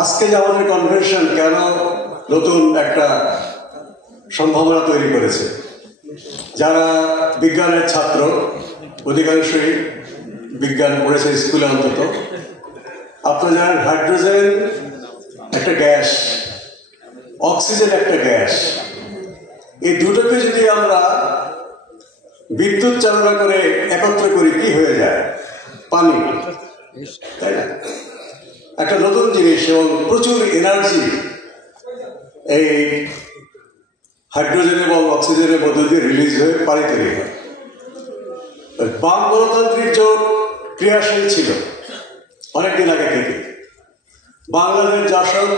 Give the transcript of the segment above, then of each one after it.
আজকে যে আমাদের কনভেনশন কেন নতুন একটা সম্ভাবনা তৈরি করেছে, যারা বিজ্ঞানের ছাত্র, অধিকাংশই বিজ্ঞান পড়েছে স্কুলে অন্তত, আপনারা জানেন হাইড্রোজেন একটা গ্যাস, অক্সিজেন একটা গ্যাস, এই দুটোকে যদি আমরা বিদ্যুৎ চালনা করে একত্র করি কি হয়ে যায়? পানি, তাই না? একটা নতুন জিনিস এবং প্রচুর এনার্জি এই হাইড্রোজেন এবং অক্সিজেনের মধ্য দিয়ে রিলিজ হয়ে পানি তৈরি হয়। বাম গণতান্ত্রিক জোট ক্রিয়াশীল ছিল অনেকদিন আগে থেকে। বাংলাদেশ জাসদ,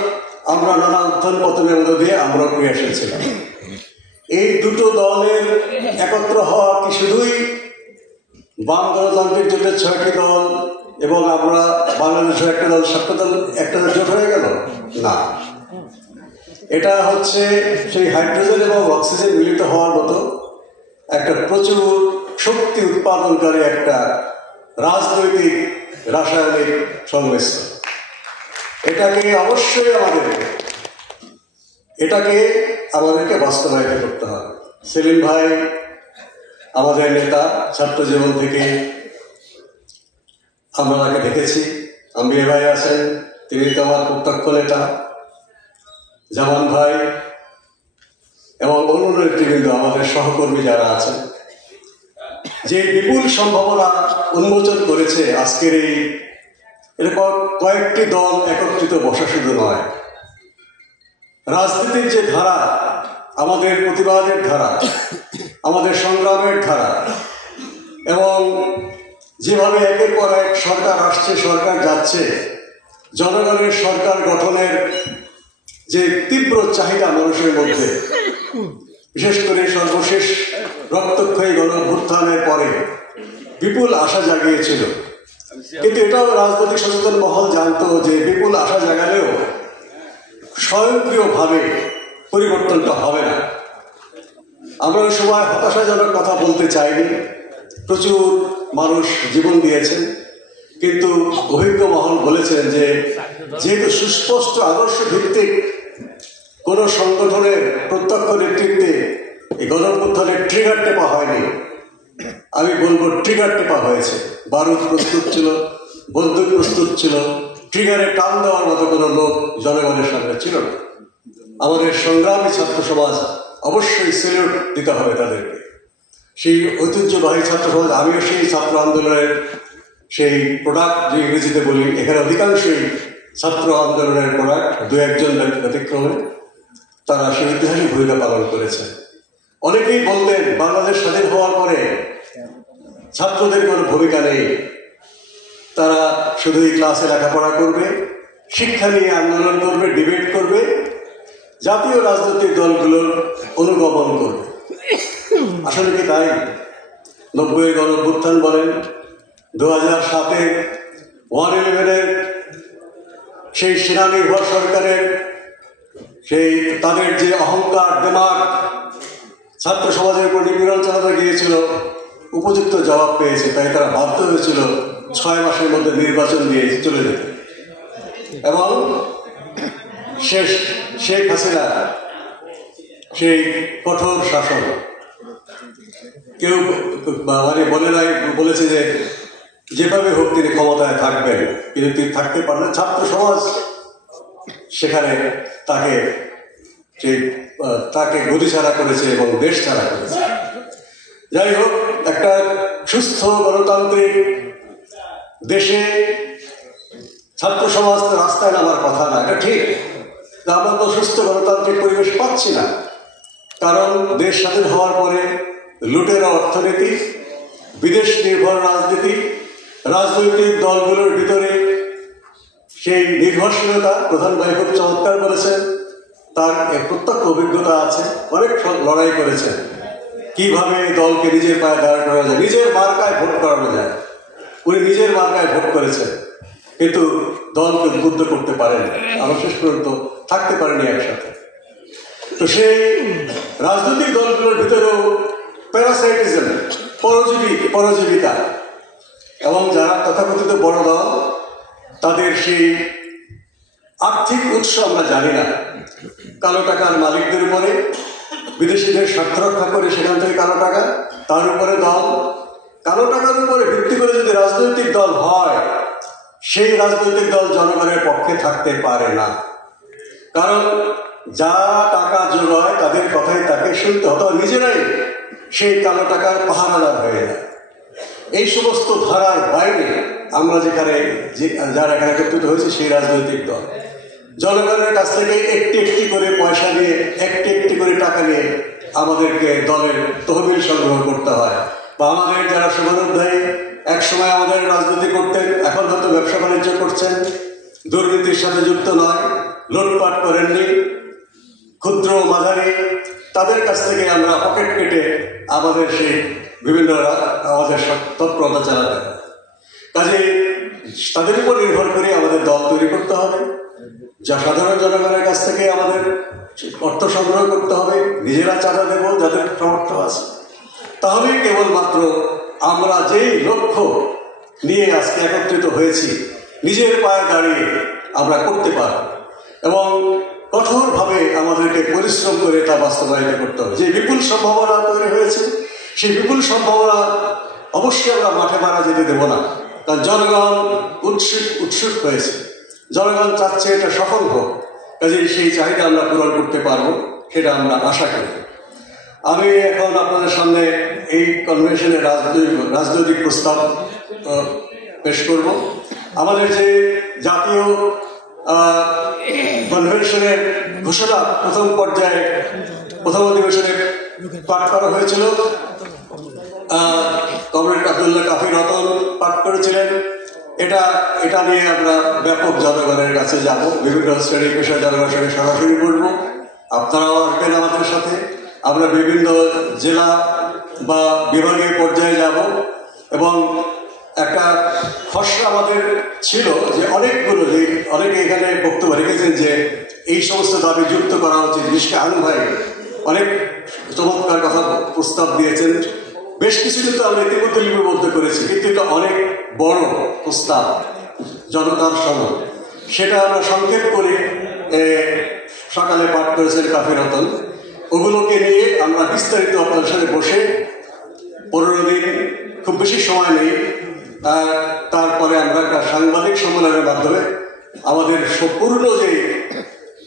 আমরা নানা উত্থান পতনের মধ্য দিয়ে আমরা ক্রিয়াশীল ছিলাম। এই দুটো দলের একত্র হওয়া কি শুধুই বাম গণতান্ত্রিক জোটের 6টি দল এবং আমরা বাংলাদেশের একটা দল, 7টা দল একটা জোট হয়ে গেল? না, এটা হচ্ছে সেই হাইড্রোজেন এবং অক্সিজেন মিলিত হওয়ার মতো একটা প্রচুর শক্তি উৎপাদনকারী একটা রাজনৈতিক রাসায়নিক সংমিশ্রণ। এটাকে আমাদেরকে বাস্তবায়িত করতে হবে। সেলিম ভাই আমাদের নেতা, ছাত্র জীবন থেকে আমরা তাকে দেখেছি। আম্বিয়া ভাই আছেন, তিনি তো আমার প্রত্যক্ষ নেতা। জামান ভাই এবং অন্য নেতৃবৃন্দ, আমাদের সহকর্মী যারা আছেন, যে বিপুল সম্ভাবনা উন্মোচন করেছে আজকের এরকম কয়েকটি দল একত্রিত বসা শুধু নয়, রাজনীতির যে ধারা, আমাদের প্রতিবাদের ধারা, আমাদের সংগ্রামের ধারা, এবং যেভাবে একের পর এক সরকার আসছে, সরকার যাচ্ছে, জনগণের সরকার গঠনের যে তীব্র চাহিদা মানুষের মধ্যে, বিশেষ করে সর্বশেষ রক্তক্ষয়ী গণঅভ্যুত্থানের পরে বিপুল আশা জাগিয়েছিল। কিন্তু এটাও রাজনৈতিক সচেতন মহল জানতো যে বিপুল আশা জাগালেও স্বয়ংক্রিয়ভাবে পরিবর্তনটা হবে না। আমরা ওই সময় হতাশাজনক কথা বলতে চাইনি। প্রচুর মানুষ জীবন দিয়েছেন, কিন্তু অভিজ্ঞ মহল বলেছেন যে যেহেতু সুস্পষ্ট আদর্শ ভিত্তিক কোন সংগঠনের প্রত্যক্ষ নেতৃত্বে এই গণঅভ্যুত্থানের ট্রিগার টেপা হয়নি, আমি বলবো ট্রিগার টেপা হয়েছে। বারুদ প্রস্তুত ছিল, বন্দুক প্রস্তুত ছিল, ট্রিগারে টান দেওয়ার মতো কোনো লোক জনগণের সামনে ছিল না। আমাদের সংগ্রামী ছাত্র সমাজ, অবশ্যই সেলিউট দিতে হবে তাদেরকে। সেই ঐতিহ্যবাহী ছাত্র সমাজ, আমিও সেই ছাত্র আন্দোলনের সেই প্রোডাক্ট, যে ইংরেজিতে বলি, এখানে অধিকাংশই ছাত্র আন্দোলনের প্রোডাক্ট, দু একজন ব্যতিক্রমে তারা সেই ঐতিহাসিক ভূমিকা পালন করেছে। অনেকেই বলতেন বাংলাদেশ স্বাধীন হওয়ার পরে ছাত্রদের কোনো ভূমিকা নেই, তারা শুধুই ক্লাসে লেখাপড়া করবে, শিক্ষা নিয়ে আন্দোলন করবে, ডিবেট করবে, জাতীয় রাজনৈতিক দলগুলোর অনুগমন করবে। আসলে কি তাই? 90-এর গণঅভ্যুত্থান বলেন, 2007-এর 111-এর সেই সেনানির্ভর সরকারের সেই তাদের যে অহংকার, দেমাগ, ছাত্র সমাজের উপর নিপীড়ন চালাতে গিয়েছিল, উপযুক্ত জবাব পেয়েছে। তাই তারা বাধ্য হয়েছিল 6 মাসের মধ্যে নির্বাচন দিয়ে চলে যেতে। এবং শেখ হাসিনা সেই কঠোর শাসন, কেউ বলেছে যে যেভাবে হোক তিনি ক্ষমতায় থাকবেন, কিন্তু তিনি থাকতে পারলেন। ছাত্র সমাজ সেখানে তাকে গদি ছাড়া করেছে এবং দেশ ছাড়া করেছে। যাই হোক, একটা সুস্থ গণতান্ত্রিক দেশে ছাত্র সমাজ তো রাস্তায় নামার কথা না, এটা ঠিক। আমরা তো সুস্থ গণতান্ত্রিক পরিবেশ পাচ্ছি না, কারণ দেশ স্বাধীন হওয়ার পরে লুটেরা অর্থনীতি, বিদেশ নির্ভর রাজনীতি, রাজনৈতিক দলগুলোর ভিতরে সেই নির্ভরশীলতা, প্রধান ভাই খুব চমৎকার বলেছেন, তার প্রত্যক্ষ অভিজ্ঞতা আছে, অনেক লড়াই করেছেন কিভাবে দলকে নিজের পায়ে দাঁড় করা যায়, নিজের মার্কায় ভোট করানো যায়। উনি নিজের মার্কায় ভোট করেছেন, কিন্তু দলকে উদ্বুদ্ধ করতে পারেন, আমরা শেষ পর্যন্ত থাকতে পারেনি একসাথে। তো সেই রাজনৈতিক দলগুলোর ভিতরেও প্যারাসাইটিজম, পরজীবিতা, এবং যারা তথাকথিত বড় দল তাদের সেই আর্থিক উৎস আমরা জানি না। কালো টাকার মালিকদের উপরে, বিদেশিদের স্বার্থ রক্ষা করে সেখান থেকে কালো টাকা, তার উপরে দল, কালো টাকার উপরে ভিত্তি করে যদি রাজনৈতিক দল হয়, সেই রাজনৈতিক দল জনগণের পক্ষে থাকতে পারে না। কারণ যা টাকা জোগায় তাদের কথাই তাকে শুনতে হতো, নিজেরাই সেই কালো টাকার পাহারাদার হয়ে যায়। এই সমস্ত ধারার বাইরে আমরা যারা এখানে একত্রিত হয়েছে সেই রাজনৈতিক দল জনগণের কাছ থেকে একটি একটি করে পয়সা নিয়ে, একটি একটি করে টাকা নিয়ে আমাদেরকে দলের তহবিল সংগ্রহ করতে হয়। বা আমাদের যারা শুভানুধ্যায়ী একসময় আমাদের রাজনীতি করতেন, এখন হয়তো ব্যবসা বাণিজ্য করছেন, দুর্নীতির সাথে যুক্ত নয়, লুটপাট করেননি, ক্ষুদ্র মাঝারি, তাদের কাছ থেকে আমরা পকেট কেটে আমাদের সেই বিভিন্ন আমাদের তৎপরতা চালাতে হয়। কাজে তাদের উপর নির্ভর করে আমাদের দল তৈরি করতে হবে, যা সাধারণ জনগণের কাছ থেকে আমাদের অর্থ সংগ্রহ করতে হবে, নিজেরা চাঁদা দেব যাদের সামর্থ্য আছে। তাহলেই কেবলমাত্র আমরা যেই লক্ষ্য নিয়ে আজকে একত্রিত হয়েছি নিজের পায়ে দাঁড়িয়ে আমরা করতে পারব, এবং কঠোরভাবে আমাদেরকে পরিশ্রম করে তা বাস্তবায়িত করতে হবে। যে বিপুল সম্ভাবনা তৈরি হয়েছে, সেই বিপুল সম্ভাবনা অবশ্যই আমরা মাঠে মারা যেতে দেব না। কারণ জনগণ উৎসুক হয়েছে, জনগণ চাচ্ছে এটা সফল হোক, কাজেই সেই চাহিদা আমরা পূরণ করতে পারবো, সেটা আমরা আশা করি। আমি এখন আপনাদের সামনে এই কনভেনশনের রাজনৈতিক প্রস্তাব পেশ করব। আমাদের যে জাতীয় কনভেনশনের ঘোষণা প্রথম পর্যায়ে প্রথম অধিবেশনে পাঠ করা হয়েছিল, কমরেড আব্দুল্লাহ কাফি রতন পাঠ করেছিলেন। এটা নিয়ে আমরা ব্যাপক জনগণের কাছে যাব, বিভিন্ন শ্রেণী পেশা জনগণের সঙ্গে সরাসরি বলব, আপনারাও আসবেন আমাদের সাথে। আমরা বিভিন্ন জেলা বা বিভাগীয় পর্যায়ে যাব, এবং একটা খসড়া আমাদের ছিল যে অনেকে এখানে বক্তব্য রেখেছেন যে এই সমস্ত দাবি যুক্ত করা উচিত। বিশেষ আলু ভাই অনেক চমৎকার কথা প্রস্তাব দিয়েছেন, বেশ কিছু কিন্তু আমরা ইতিমধ্যে লিপিবদ্ধ করেছি, কিন্তু এটা অনেক বড় প্রস্তাব, জনতার সনদ, সেটা আমরা সংক্ষেপ করে সকালে পাঠ করেছেন কাফি রতন। ওগুলোকে নিয়ে আমরা বিস্তারিত আপনাদের সাথে বসে 15 দিন, খুব বেশি সময় নেই, তারপরে আমরা একটা সাংবাদিক সম্মেলনের মাধ্যমে আমাদের সম্পূর্ণ যে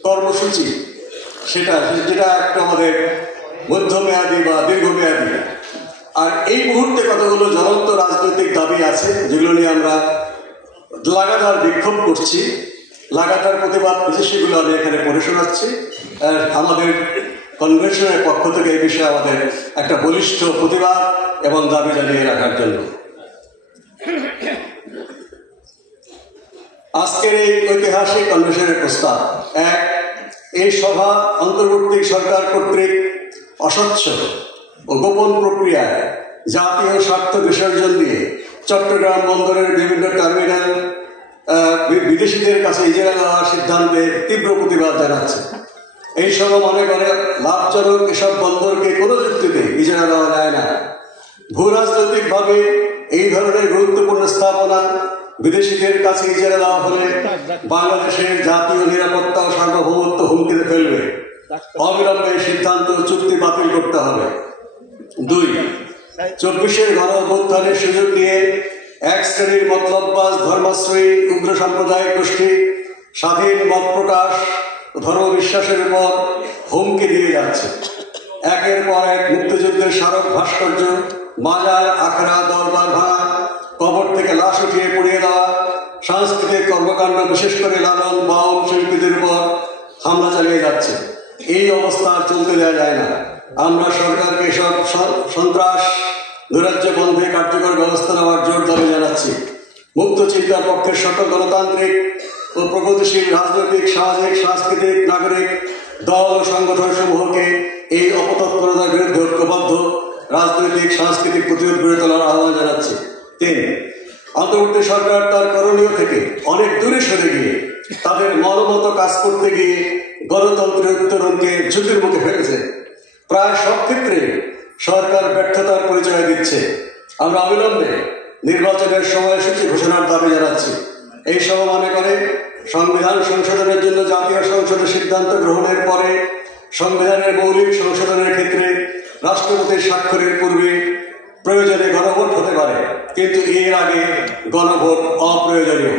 কর্মসূচি যেটা একটা আমাদের মধ্যমেয়াদী বা দীর্ঘমেয়াদী, আর এই মুহূর্তে কতগুলো জ্বলন্ত রাজনৈতিক দাবি আছে যেগুলো নিয়ে আমরা লাগাতার বিক্ষোভ করছি, লাগাতার প্রতিবাদ করছি, সেগুলো আমি এখানে পড়ে শোনাচ্ছি। আমাদের কনভেনশনের পক্ষ থেকে এই বিষয়ে আমাদের একটা বলিষ্ঠ প্রতিবাদ এবং দাবি জানিয়ে রাখার জন্য আজকের এই ঐতিহাসিক কনভেনশনের প্রস্তাব। এই সভা অন্তর্বর্তী সরকার কর্তৃক অস্বচ্ছ ও গোপন প্রক্রিয়ায় জাতীয় স্বার্থ বিসর্জন দিয়ে চট্টগ্রাম বন্দরের বিভিন্ন টার্মিনাল বিদেশিদের কাছে ইজারা দেওয়ার সিদ্ধান্তে তীব্র প্রতিবাদ জানাচ্ছে। এই সভা মনে করে লাভজনক এসব বন্দরকে কোনো যুক্তিতে ইজারা দেওয়া যায় না। ভূ রাজনৈতিকভাবে এই ধরনের গুরুত্বপূর্ণ স্থাপনা বিদেশিদের কাছে ইজারা দেওয়া হলে বাংলাদেশের জাতীয় নিরাপত্তা ও সার্বভৌমত্ব হুমকিতে ফেলবে। অবিলম্বে সিদ্ধান্ত চুক্তি বাতিল করতে হবে। 2, 24-এর গণ-অভ্যুত্থানের সুযোগ নিয়ে এক শ্রেণীর মতলববাজ ধর্মাশ্রয়ী উগ্র সাম্প্রদায়িক গোষ্ঠী স্বাধীন মত প্রকাশ ও ধর্ম বিশ্বাসের উপর হুমকি দিয়ে যাচ্ছে। একের পর এক মুক্তিযুদ্ধের স্মারক ভাস্কর্য, মাজার, আখড়া, দরবার ভাঙা, কবর থেকে লাশ উঠিয়ে পুড়িয়ে দেওয়া, সাংস্কৃতিক কর্মকাণ্ড বিশেষ করে লালন বাউল শিল্পীদের উপর হামলা চালিয়ে যাচ্ছে। এই অবস্থা আর চলতে দেওয়া যায় না। আমরা সরকারকে সব সন্ত্রাস নৈরাজ্য বন্ধে কার্যকর ব্যবস্থা নেওয়ার জোর দাবি জানাচ্ছি। মুক্ত চিন্তার পক্ষের সকল গণতান্ত্রিক ও প্রগতিশীল রাজনৈতিক, সামাজিক, সাংস্কৃতিক, নাগরিক দল ও সংগঠন সমূহকে এই অপতৎপরতার বিরুদ্ধে ঐক্যবদ্ধ রাজনৈতিক সাংস্কৃতিক প্রতিরোধ গড়ে তোলার আহ্বান জানাচ্ছি। 3, অন্তর্বর্তী সরকার তার করণীয় থেকে অনেক দূরে সরে গিয়ে তাদের মনোমত কাজ করতে গিয়ে গণতন্ত্রের উত্তরণকে ঝুঁকির মুখে ফেলেছে। প্রায় সব ক্ষেত্রে সরকার ব্যর্থতার পরিচয় দিচ্ছে। আমরা অবিলম্বে নির্বাচনের সময়সূচি ঘোষণার দাবি জানাচ্ছি। এই সভা মনে করে সংবিধান সংশোধনের জন্য জাতীয় সংসদে সিদ্ধান্ত গ্রহণের পরে সংবিধানের মৌলিক সংশোধনের ক্ষেত্রে রাষ্ট্রপতির স্বাক্ষরের পূর্বে প্রয়োজনে গণভোট হতে পারে, কিন্তু এর আগে গণভোট অপ্রয়োজনীয়।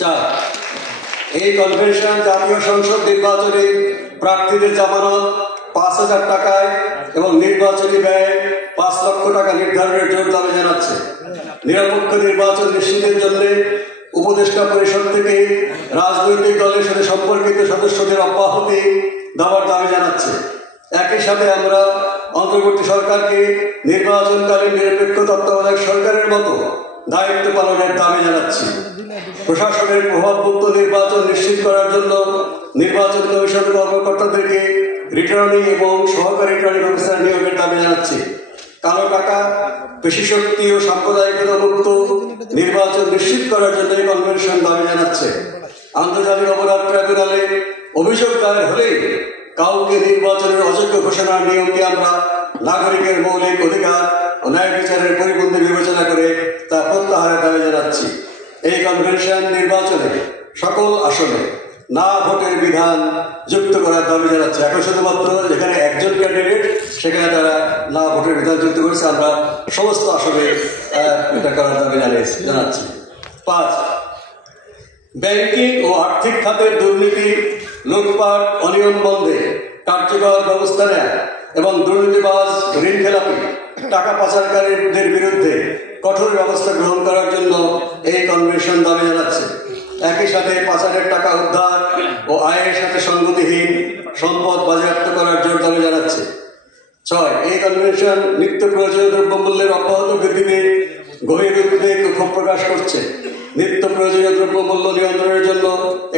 4, এই কনভেনশন জাতীয় সংসদ নির্বাচনে প্রার্থীদের জামানত 5,000 টাকায় এবং নির্বাচনী ব্যয় 5 লক্ষ টাকা নির্ধারণের জোর দাবি জানাচ্ছে। নিরপেক্ষ নির্বাচন নিশ্চিতের জন্য উপদেষ্টা পরিষদ থেকে রাজনৈতিক দলের সাথে সম্পর্কিত সদস্যদের অব্যাহতি দেওয়ার দাবি জানাচ্ছে। একই সাথে আমরা অন্তর্বর্তী সরকারকে নির্বাচনকালীন নিরপেক্ষ তত্ত্বাবধায়ক সরকারের মতো দায়িত্ব পালনের দাবি জানাচ্ছি। প্রশাসনের প্রভাবমুক্ত নির্বাচন নিশ্চিত করার জন্য নির্বাচন কমিশন কর্মকর্তাদেরকে রিটার্নিং এবং সহকারী রিটার্নিং অফিসার নিয়োগের দাবি জানাচ্ছি। কালো টাকা, পেশিশক্তি ও সাম্প্রদায়িকতা মুক্ত নির্বাচন নিশ্চিত করার জন্য এই কনভেনশন দাবি জানাচ্ছে। আন্তর্জাতিক অপরাধ ট্রাইব্যুনালে অভিযোগ দায়ের হলেই কাউকে নির্বাচনের অযোগ্য ঘোষণার নিয়মকে আমরা নাগরিকের মৌলিক অধিকার ও ন্যায় বিচারের পরিপন্থী বিবেচনা করে তা প্রত্যাহারের দাবি জানাচ্ছি। এই কনভেনশন নির্বাচনে সকল আসনে না ভোটের বিধান যুক্ত করার দাবি জানাচ্ছে। এখন শুধুমাত্র যেখানে একজন ক্যান্ডিডেট সেখানে তারা না ভোটের বিধান যুক্ত করেছে, আমরা সমস্ত আসনে এটা করার দাবি জানাচ্ছি। 5, ব্যাংকিং ও আর্থিক খাতের দুর্নীতি, লুটপাট, অনিয়ম বন্ধে কার্যকর ব্যবস্থা নেয় এবং দুর্নীতিবাজ, ঋণ খেলাপি, টাকা পাচারকারীদের বিরুদ্ধে কঠোর ব্যবস্থা গ্রহণ করার জন্য এই কনভেনশন দাবি জানাচ্ছে। একই সাথে পাচারের টাকা উদ্ধার ও আয়ের সাথে সঙ্গতিহীন সম্পদ বাজেয়াপ্ত করার জোর দাবি জানাচ্ছে। 6, এই কনভেনশন নিত্য প্রয়োজনীয় দ্রব্যমূল্যের অব্যাহত বৃদ্ধিতে গভীর উদ্বেগ ও ক্ষোভ প্রকাশ করছে। নিত্য প্রয়োজনীয় দ্রব্যমূল্য নিয়ন্ত্রণের জন্য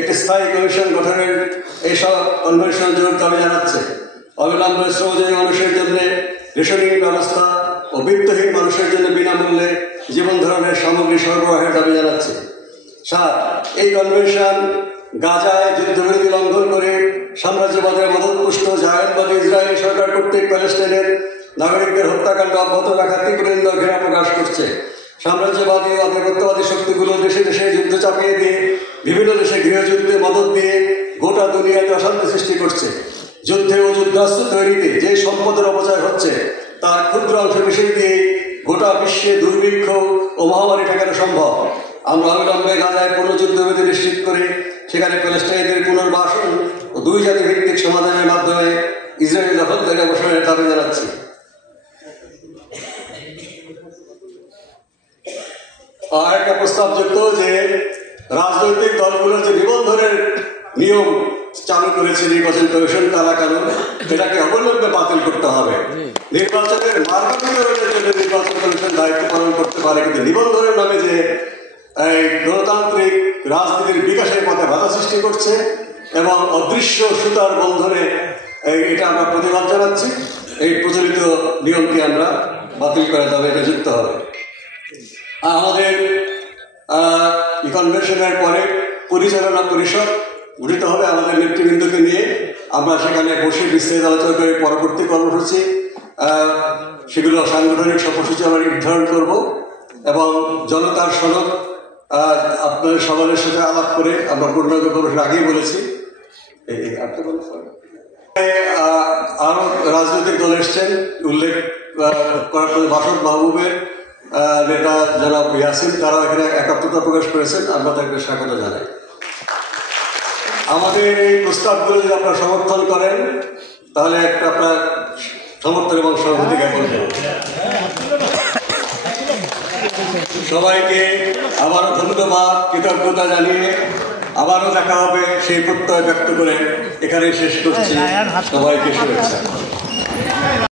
একটি স্থায়ী কমিশন গঠনের এইসব কনভেনশন জোর দাবি জানাচ্ছে। অবিলম্বে শ্রমজীবী মানুষের জন্য রেশনিং ব্যবস্থা ও বিত্তহীন মানুষের জন্য বিনামূল্যে জীবন ধারণের সামগ্রী সরবরাহের দাবি জানাচ্ছে। 7, এই কনভেনশন গাজায় যুদ্ধবিরতি লঙ্ঘন করে সাম্রাজ্যবাদের মদতপুষ্ট জায়নবাদী ইসরায়েলি সরকার কর্তৃক প্যালেস্টাইনের নাগরিকদের হত্যাকাণ্ড অব্যাহত রাখার তীব্র নিন্দা ঘৃণা প্রকাশ করছে। সাম্রাজ্যবাদী ও আধিপত্যবাদী শক্তিগুলো দেশে দেশে যুদ্ধ চাপিয়ে দিয়ে বিভিন্ন দেশে গৃহযুদ্ধে মদত দিয়ে গোটা দুনিয়াতে অশান্তি সৃষ্টি করছে। যুদ্ধে ও যুদ্ধাস্ত্র তৈরিতে যে সম্পদের অপচয় হচ্ছে তার ক্ষুদ্র অংশ মিশিয়ে দিয়ে গোটা বিশ্বে দুর্ভিক্ষ ও মহামারী ঠেকানো সম্ভব। আমরা অবিলম্বে গাজায় পুনর্যুদ্ধবিরতি নিশ্চিত করে সেখানে প্যালেস্টাইনদের পুনর্বাসন ও 2 জাতি ভিত্তিক সমাধানের মাধ্যমে ইসরায়েলি দখলদারি অবসানের দাবি জানাচ্ছি। আর একটা প্রস্তাবযুক্ত যে রাজনৈতিক দলগুলোর যে নিবন্ধনের নিয়ম চালু করেছে নির্বাচন কমিশন, কারা কানুন, এটাকে অবলম্বে বাতিল করতে হবে। নির্বাচনের মার্গ নির্ধারণের জন্য নির্বাচন কমিশন দায়িত্ব পালন করতে পারে, কিন্তু নিবন্ধনের নামে যে এই গণতান্ত্রিক রাজনীতির বিকাশের পথে বাধা সৃষ্টি করছে এবং অদৃশ্য সুতার বন্ধনে এটা আমরা প্রতিবাদ জানাচ্ছি। এই প্রচলিত নিয়মকে আমরা বাতিল করে দেবে, এটা যুক্ত হবে। আমাদের কনভেনশনের পরে পরিচালনা পরিষদ গঠিত হবে আমাদের নেতৃবৃন্দকে নিয়ে। আমরা সেখানে বসে বিস্তারিত আলোচনা করে পরবর্তী কর্মসূচি সেগুলো সাংগঠনিক কর্মসূচি আমরা নির্ধারণ করব এবং জনতার সনদ আপনাদের সবার সাথে আলাপ করে আমরা পূর্ণাঙ্গ কমিশন আগেই বলেছি। আরো রাজনৈতিক দল এসছেন, উল্লেখ করার পরে বাসদ মাহবুবের নেতা যারা ইয়াসিন, তারা এখানে একাত্মতা প্রকাশ করেছেন, আমরা তাকে স্বাগত জানাই। আমাদের এই প্রস্তাবগুলো যদি আপনারা সমর্থন করেন তাহলে একটা আপনার সমর্থন এবং সহমতি জ্ঞাপন করব। সবাইকে আবারও ধন্যবাদ, কৃতজ্ঞতা জানিয়ে আবারও দেখা হবে সেই প্রত্যয় ব্যক্ত করে এখানে শেষ করছি। সবাইকে শুভেচ্ছা।